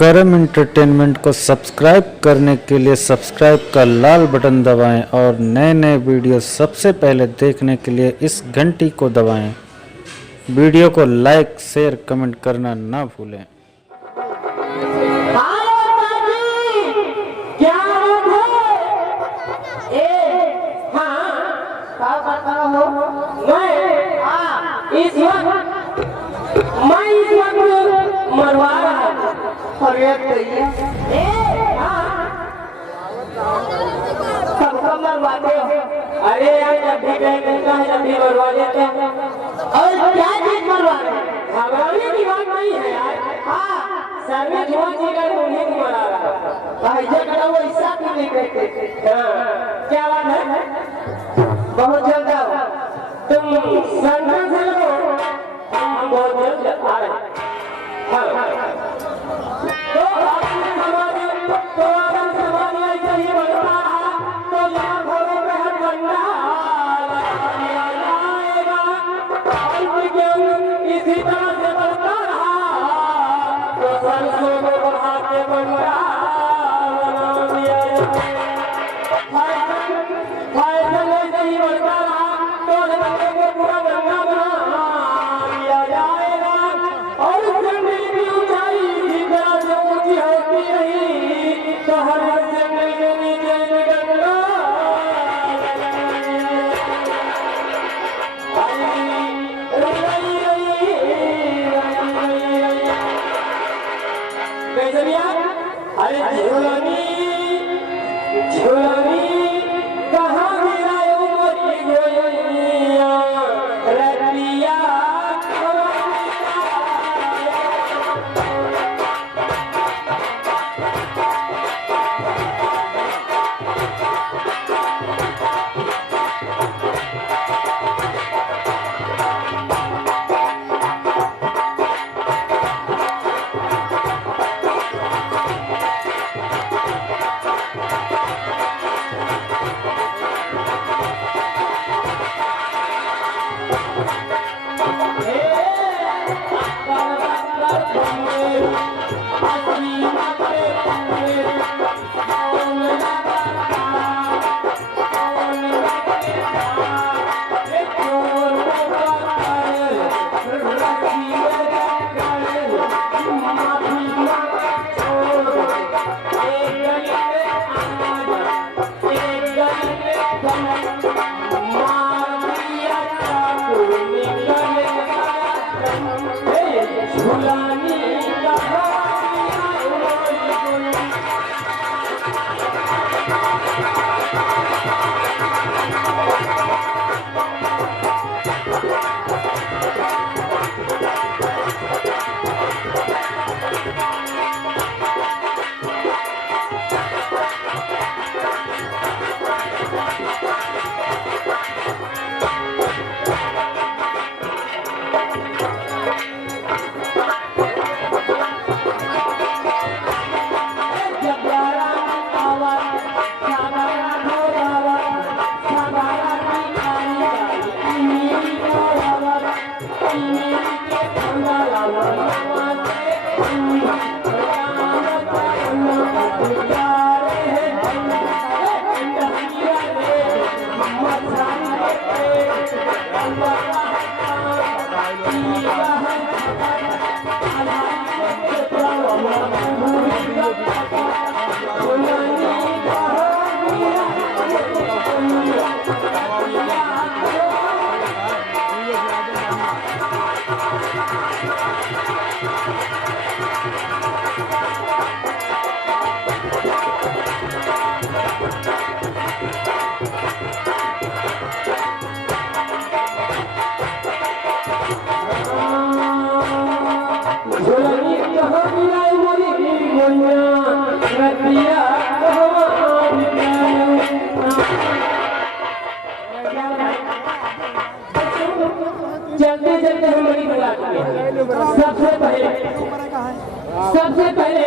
करम एंटरटेनमेंट को सब्सक्राइब करने के लिए सब्सक्राइब का लाल बटन दबाएं और नए नए वीडियो सबसे पहले देखने के लिए इस घंटी को दबाएं। वीडियो को लाइक शेयर कमेंट करना ना भूलें। मरवा रहा सबका मरवाते हो। अरे यार जब भी कहता है जब भी मरवा देते हैं। और क्या चीज मरवा रहे हैं? घबराने की बात नहीं है यार। हाँ सर में धुआं जीकर उन्हीं को मरा रहा भाई झगड़ा वो ऐसा क्यों नहीं कहते? क्या बात है? बहुत जल्द आओ तुम संघर्ष से लो, हम बहुत जल्द आ रहे हैं। तो आपने समाज तो अगर समाज में चाहिए बनता रहा तो यहाँ घरों में हर बंदा लगाया जाएगा। और क्यों इसी तरह से बनता रहा तो सरसों को बढ़ा के बनता बना दिया फैशन ऐसे ही बनता रहा तो बंदे को पूरा गंगा बना दिया जाएगा। और जंगल की ऊंचाई की तरह से ऊंची होती रही तो हर जंगल के नीचे गंगा अरे झूलनी झूलनी कहाँ गिरायो मोरी गोइया रतिया चलते चलते हम बड़ी बना सबसे पहले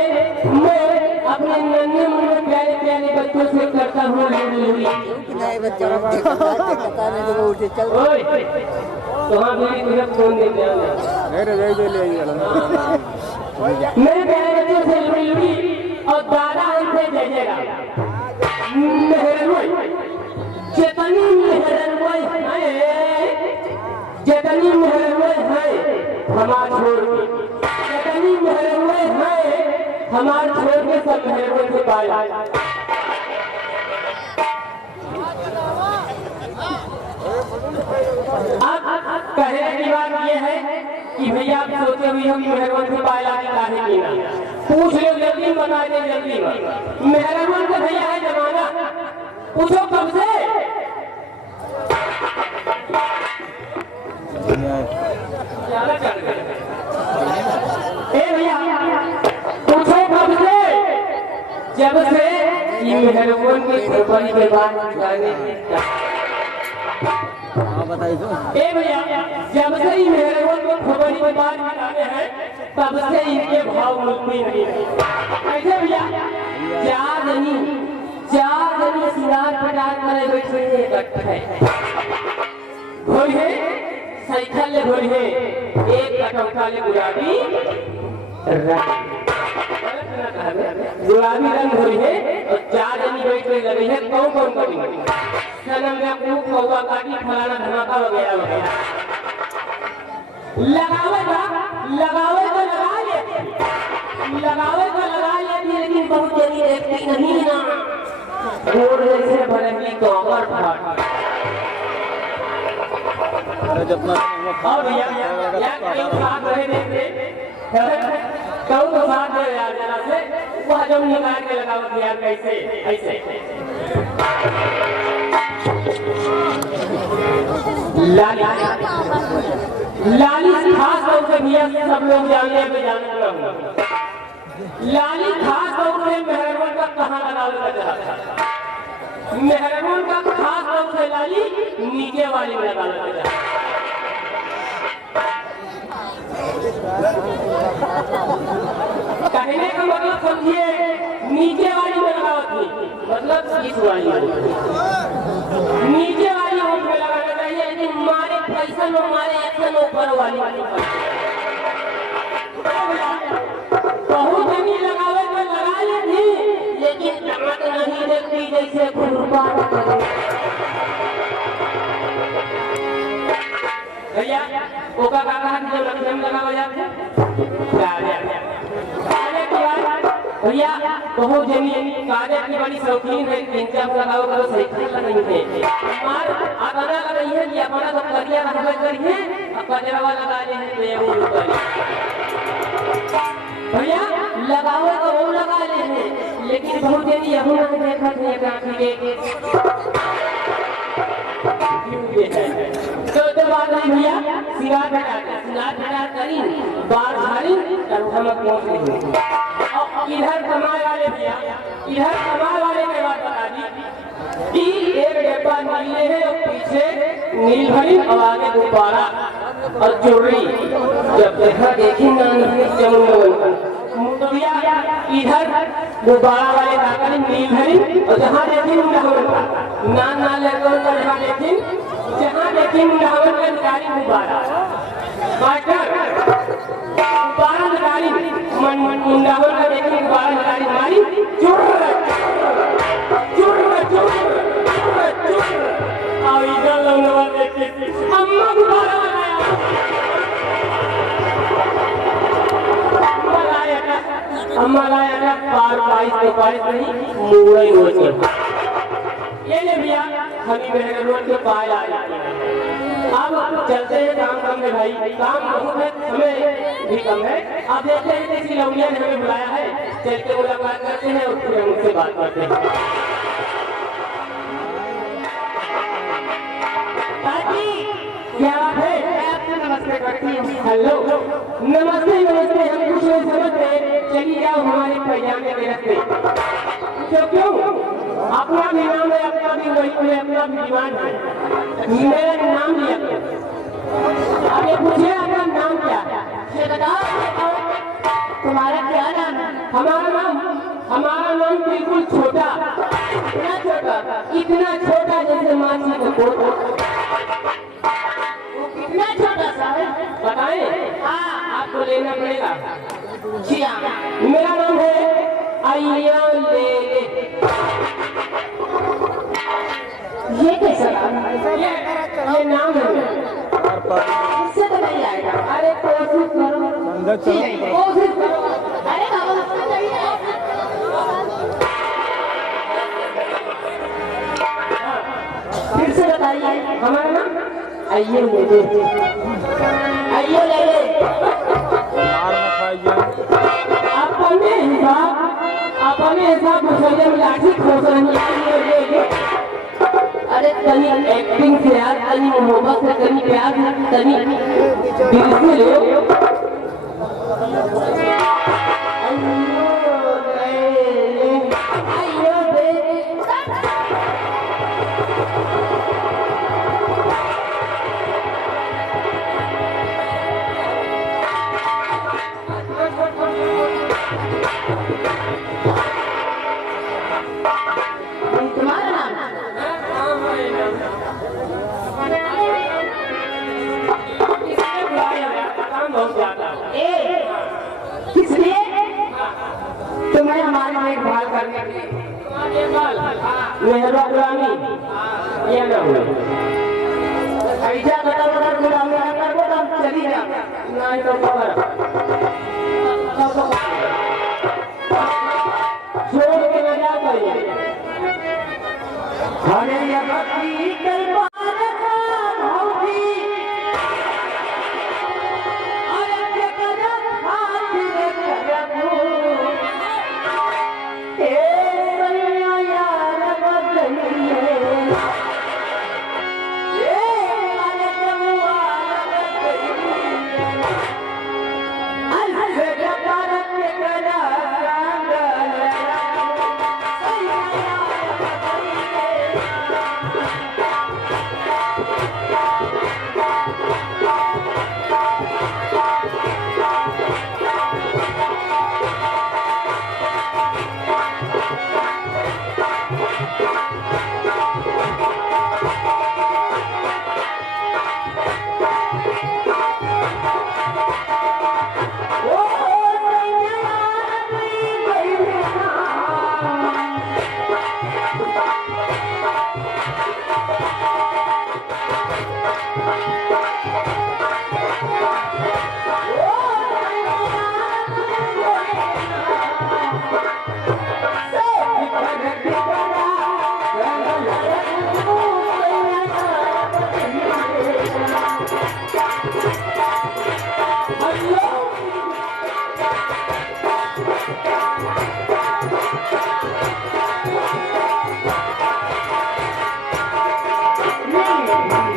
मैं अपने नन्हे मुन्ने प्यारे प्यारे बच्चों से करता हूँ मेरे प्यारे बच्चों से हमारे छोड़ के सब मेहरबान से पाया। अब कहने की बात ये है कि भैया आप सोचे हुए हो कि मेहरबान से पाया काहे की ना पूछ लो, जल्दी बता दे, जल्दी मेहरबान का भैया है जमाना, पूछो कब से भैया पूछो कब से, जब से ये मेहरबान की फरवरी के बाद भैया जब से ही मेहरबान को फरवरी के बाद निकाले हैं तब से इनके भाव मुल्क में नहीं है। ऐसे भैया चार जनी सिंगार पटार करे बैठे इकट्ठे घोड़े साइकिल ले घोड़े एक कटौता ले गुलाबी रंग घोड़े और चार जनी बैठ के लगे हैं कौन कौन कभी सनम में कौवा काटी फलाना धमाका वगैरह वगैरह लगावे का लगा लेती, लेकिन बहुत जल्दी देखती नहीं ना रोड जैसे भरेगी कमर फाट। और भैया कहीं साथ रहे देखते कहूँ तो साथ रहे यार जरा से वह जब निकाल के लगावत यार कैसे ऐसे लाली खास तौर से भैया सब लोग जानने लाली खास तौर से मेहरबान का कहाँ लगाने का चाहता, मेहरबान का खास तौर से लाली नीचे वाली में लगाने का चाहता। कहने का मतलब समझिए नीचे वाली में लगावती मतलब इस वाली नीचे वाली होठ में लगाना चाहिए, लेकिन हमारे पैसा में हमारे एक्शन ऊपर वाली बहुत जनी लगावे तो लगा लेती, लेकिन चमक नहीं देखती जैसे भैया ओका काका जो लक्ष्मण लगावा जाते भैया बहुत जनी कागज की बड़ी शौकीन है, इंचाप लगाओ करो सही नहीं है मार आदाना कर रही है कि अपना सब करिया रखा करिए अब कजरावा लगा ले हैं तो ये ऊपर भैया लगाओ तो वो लगा ले हैं, लेकिन बहुत जनी यहू ना देखा थे काकी के तो बात नहीं भैया सिंगार बेटा करी बार झाड़ी और हम पहुंच गए। इधर कमाए वाले भैया इधर कमाए वाले के बात बता दी कि एक डब्बा नीले है और पीछे नील भरी और आगे गुब्बारा और चोरी जब देखा देखी ना इधर गुब्बारा वाले काका नील भरी और जहाँ देखी ना लेकर जहाँ देखी मुंडावन का निकाली गुब्बारा मास्टर गुब्बारा निकाली मुंडावन का देखी गुब्बारा निकाली हमारी चुर अम्मा गुब्बारा अम्मा लाया था पार बाईस नहीं मुड़ई हो ये ले भैया हमी मेहरबान के पाए आए। अब चलते हैं काम में भाई, काम बहुत है समय भी कम है। आप देखते हैं किसी लौलिया ने हमें बुलाया है, चलते मुलाकात करते हैं और फिर उनसे बात करते हैं। क्या बात है? आपसे नमस्ते करती हूँ। हेलो नमस्ते हम कुछ नहीं समझते, चलिए जाओ हमारे पैजामे में रखते क्यों अपना भी नाम है, अपना भी वही है, अपना भी दीवान है, मेरा नाम लिया अरे पूछिए अपना नाम क्या है? तुम्हारा क्या नाम है? हमारा नाम बिल्कुल छोटा, इतना छोटा जैसे माछी का कोट। कितना छोटा सा है बताएं? हाँ आपको लेना पड़ेगा। मेरा नाम है आइया ले। ये कैसा नाम है? ये नाम है इससे तो नहीं आएगा। अरे कोशिश करो, कोशिश करो। अरे बाबा आइए ले आइए ले ले अपने हिसाब मुझे लाठी खोस रही है। अरे तनी एक्टिंग से यार, तनी मोहब्बत से, तनी प्यार से, तनी दिल से लो। तुम्हें हमारे देखभाल करने के लिए मेहरबानी ये ना हुए ऐसा बता गुलामी ना कर दो, तब चली जा नहीं तो खबर छोड़ के न जा करिए। हरे यकी कल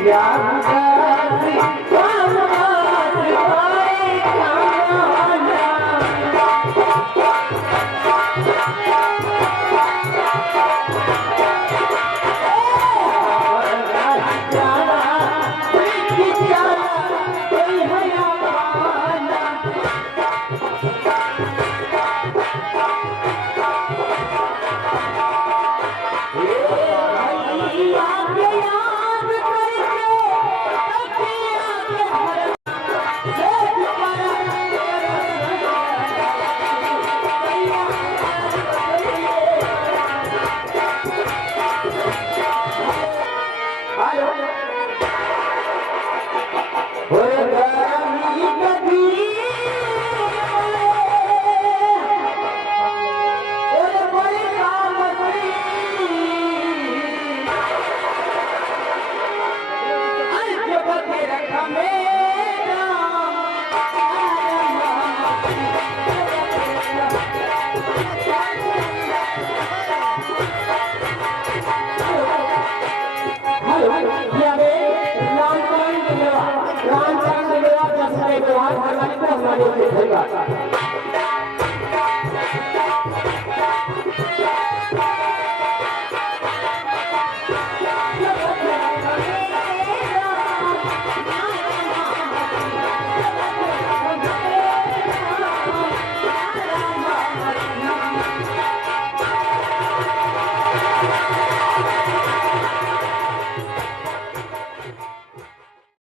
राम